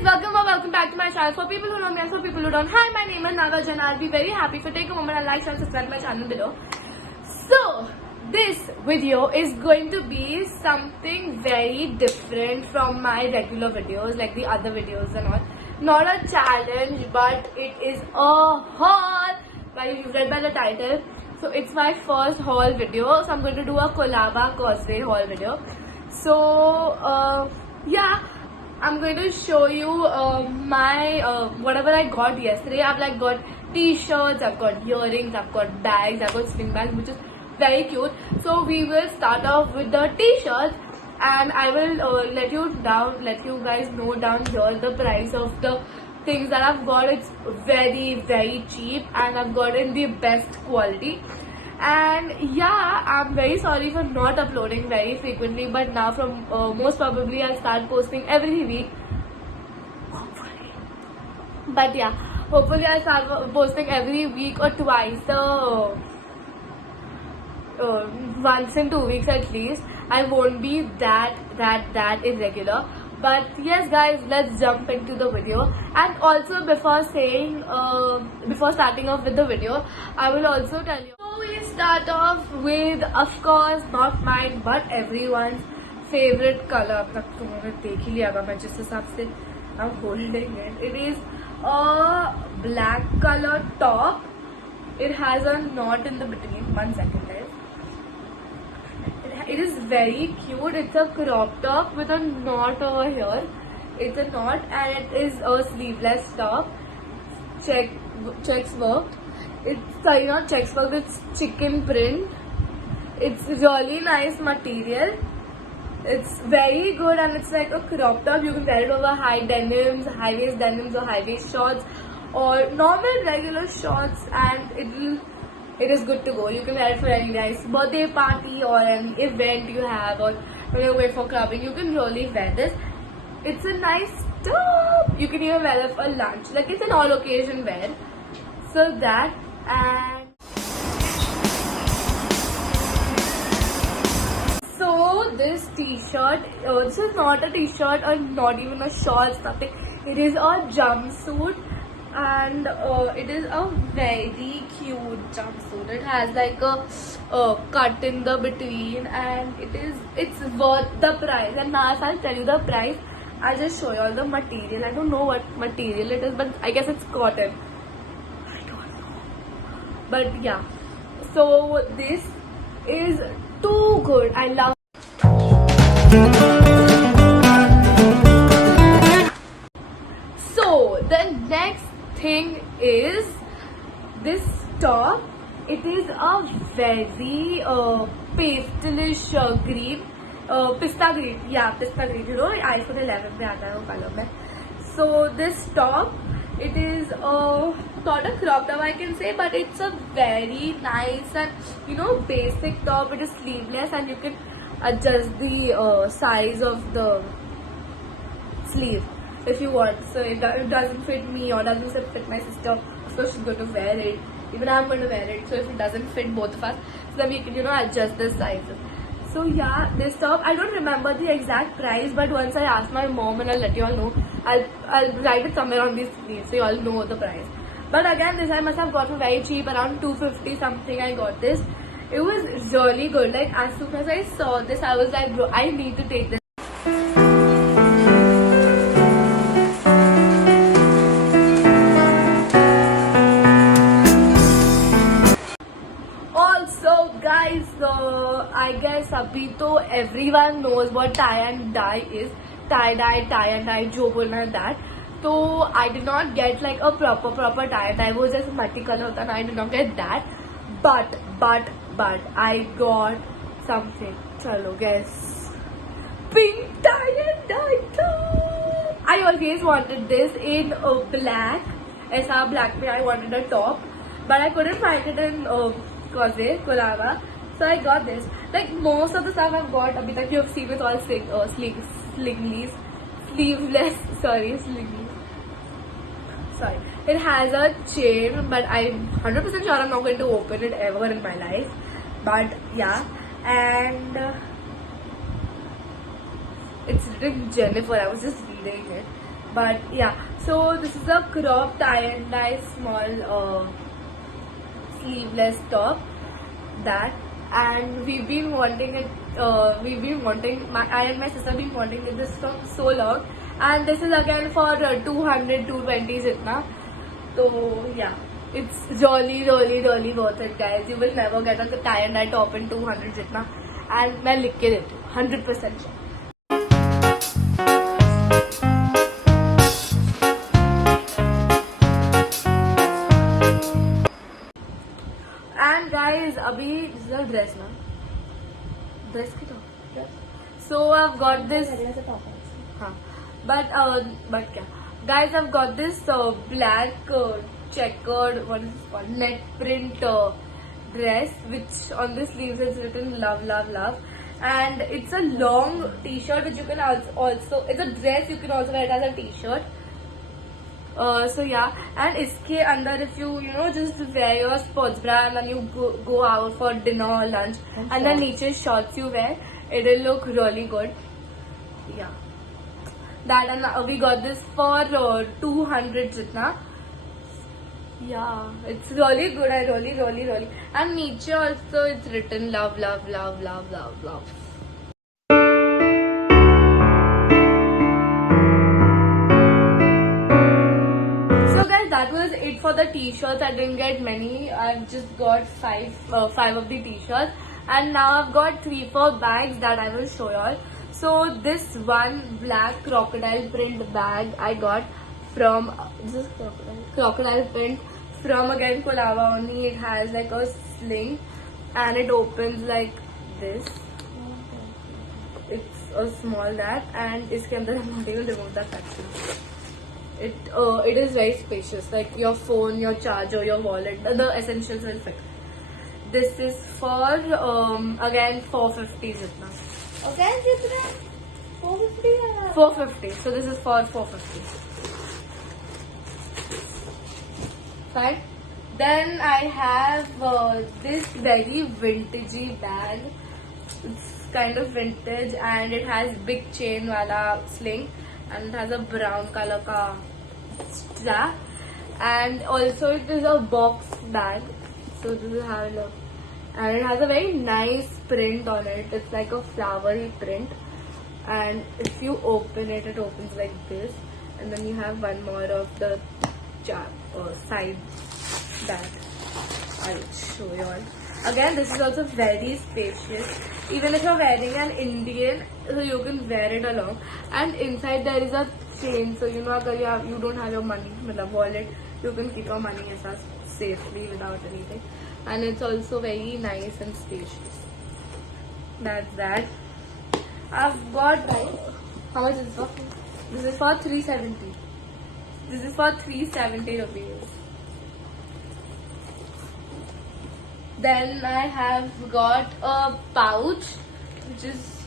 guys, welcome back to my channel. For people who know me and for people who don't, hi, my name is Naga and I'll be very happy if you take a moment and like and subscribe to my channel below. So, this video is going to be something very different from my regular videos, like the other videos and all. Not a challenge, but it is a haul. Well, you've read by the title. So, it's my first haul video. So, I'm going to do a Colaba Causeway haul video. So, yeah. I'm going to show you my whatever I got yesterday. I've like got t-shirts, I've got earrings, I've got bags, I've got sling bags, which is very cute. So we will start off with the t-shirts, and I will let you guys know down here the price of the things that I've got. It's very cheap, and I've got in the best quality. And yeah, I'm very sorry for not uploading very frequently, but now from most probably I'll start posting every week, hopefully. But yeah, hopefully I'll start posting every week or twice, once in 2 weeks at least. I won't be that irregular. But yes guys, let's jump into the video. And also before starting off with the video, I will also tell you. So we start off with, of course, not mine but everyone's favorite color. अब तक तुमने देख ही लिया होगा मैं जिस हिसाब से I'm holding it. It is a black color top. It has a knot in the between. 1 second guys. It is very cute. It's a crop top with a knot over here. It's a knot and it is a sleeveless top. Checks work. It's not checks work. It's chicken print. It's really nice material. It's very good and it's like a crop top. You can wear it over high denims, high waist denims, or high waist shorts, or normal regular shorts, and it is good to go. You can wear it for any nice birthday party or any event you have, or when you're going for clubbing, you can really wear this. It's a nice top. You can even wear it for lunch. Like, it's an all occasion wear. So that, and so this t-shirt, this is not a t-shirt or not even a short, nothing. It is a jumpsuit. And it is a very cute jumpsuit. It has like a cut in the between, and it's worth the price. And now if I'll tell you the price, I'll just show you all the material. I don't know what material it is, but I guess it's cotton. I don't know, but yeah. So this is too good. I love. So the next thing is this top. It is a very pastelish green, pista green. Yeah, pista green. You know, iPhone 11 में आता है वो color में. So this top, it is not a crop top I can say, but it's a very nice and basic top. It is sleeveless and you can adjust the size of the sleeve if you want. So it doesn't fit me or doesn't fit my sister, so she's going to wear it. Even I'm going to wear it. So if it doesn't fit both of us, so then we can adjust the sizes. So yeah, this top, I don't remember the exact price, but once I ask my mom and I'll let you all know. I'll write it somewhere on these sleeves so you all know the price. But again, this I must have got for very cheap, around 250 something. I got this. It was really good. Like, as soon as I saw this, I was like, bro, I need to take this. Guys, I guess abhi to everyone knows what tie and dye is. Tie and dye, jo bolna hai that. So I did not get like a proper tie and dye. It was just multicolor hota, and I did not get that. But I got something. Chalo guess. Pink tie and dye top. I always wanted this in black. Aisa black mein I wanted a top, but I couldn't find it in Causeway, Colaba. So I got this. Like, most of the stuff I've got abhi tak you have seen with all sleeveless. Sorry. It has a chain, but I'm 100% sure I'm not going to open it ever in my life. But yeah, and it's written Jennifer. I was just reading it. But yeah, so this is a crop tie and dye small sleeveless top that, and we've been wanting it. I and my sister have been wanting it this from so long, and this is again for 200 220 jitna. So yeah, it's really worth it, guys. You will never get a tie and dye top in 200 jitna, and मैं लिख के देती हूँ 100% sure. And guys, abhi this is a dress na. Dress ki top. So I've got this. हाँ. But kya? Guys, I've got this black checkered, what is this called, net print dress, which on the sleeves is written love, love, love. And it's a long t-shirt which you can also, it's a dress, you can also wear it as a t-shirt. So yeah, and iske under, if you just wear your sports bra and then you go out for dinner or lunch, and then niche shorts you wear, it will look really good. Yeah, that, and we got this for 200 jitna. Yeah, it's really good. I really, and niche also it's written love, love, love, love, love, love. That was it for the t-shirts. I didn't get many. I've just got five of the t-shirts, and now I've got 3-4 bags that I will show y'all. So this one black crocodile print bag I got from this is crocodile print from again Colaba only. It has like a sling and it opens like this. It's a small that, and iske andar I'm not even remove the caption. It is very spacious, like your phone, your charger, your wallet, the essentials will fit. This is for again 450 jitna. Okay, jitna 450. 450. So this is for 450. Fine. Then I have this very vintagey bag. It's kind of vintage and it has big chain wala sling, and it has a brown color ka strap, and also it is a box bag. So this is how it looks, and it has a very nice print on it. It's like a flowery print, and if you open it, it opens like this, and then you have one more of the side that I'll show you all. Again, this is also very spacious. Even if you're wearing an Indian, so you can wear it along. And inside there is a chain, so you don't have your money, wallet, you can keep your money safely without anything. And it's also very nice and spacious. That's that. I've got, how much is this for? This is for 370. This is for 370 rupees. Then I have got a pouch, which is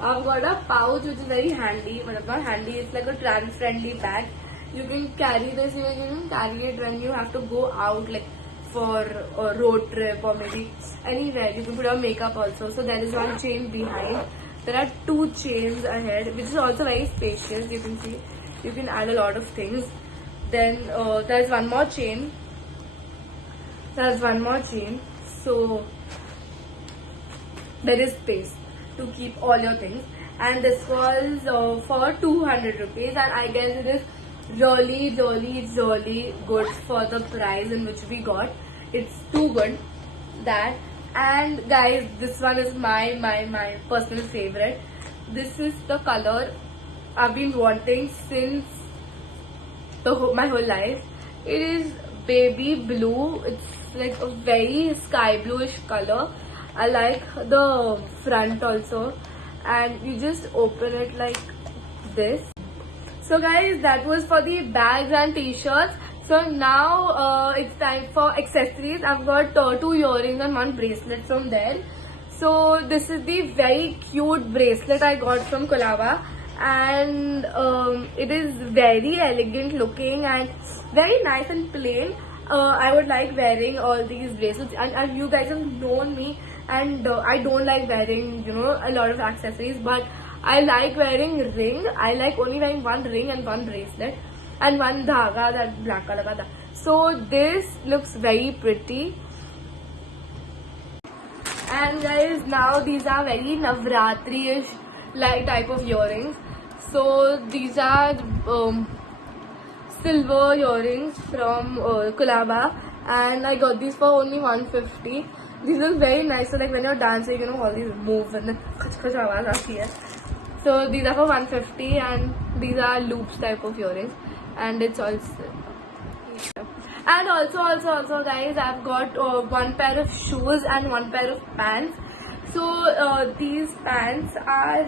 I've got a pouch which is very handy. But not handy, it's like a trans-friendly bag. You can carry this, you can carry it when you have to go out, like for a road trip or maybe anywhere. You can put your makeup also. So there is one chain behind. There are 2 chains ahead, which is also very spacious. You can see, you can add a lot of things. Then there's one more chain. So there is space to keep all your things, and this was for 200 rupees, and I guess it is really good for the price in which we got. It's too good. That, and guys, this one is my personal favorite. This is the color I've been wanting since my whole life. It is baby blue. It's like a very sky bluish color. I like the front also, and you just open it like this. So guys, that was for the bags and t-shirts. So now it's time for accessories. I've got 2 earrings and 1 bracelet from there. So this is the very cute bracelet I got from Colaba, and it is very elegant looking and very nice and plain. I would like wearing all these bracelets, and you guys have known me, and I don't like wearing a lot of accessories, but I like wearing ring. I like only wearing one ring and one bracelet and one dhaga, that black color ka. So this looks very pretty. And guys, now these are very Navratri-ish like type of earrings. So these are silver earrings from Kulaba, and I got these for only 150. These look very nice. So like when you're dancing, you know, all these move and then khach khach awaaz aati hai. So these are for 150, and these are loops type of earrings, and it's also. And also guys, I've got one pair of shoes and one pair of pants. So these pants are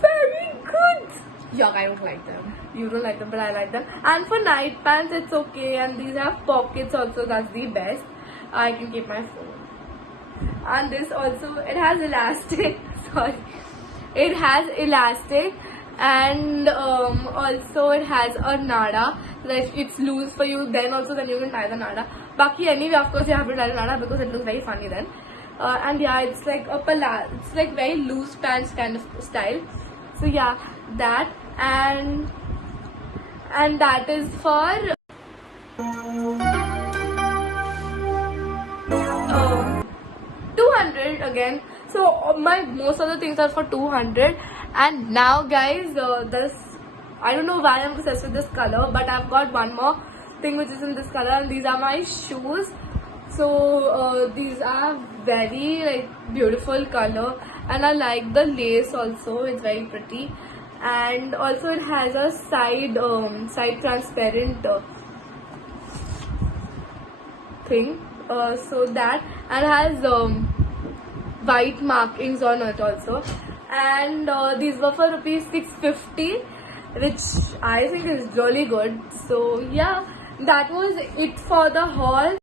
very good. Yuck, I don't like them. You don't like them, but I like them. And for night pants, it's okay. And these have pockets also. That's the best. I can keep my phone. And this also, it has elastic. Sorry, it has elastic. And also it has a nada. Like it's loose for you, then you can tie the nada. Baki anyway, of course you have to tie the nada because it looks very funny then. And yeah, it's like it's like very loose pants kind of style. So yeah, that and that is for 200 again. So my most of the things are for 200. And now guys, this, I don't know why I'm obsessed with this color, but I've got one more thing which is in this color, and these are my shoes. So these are very like beautiful color, and I like the lace also. It's very pretty, and also it has a side transparent thing. So that, and has white markings on it also. And these were for rupees 650, which I think is really good. So yeah, that was it for the haul.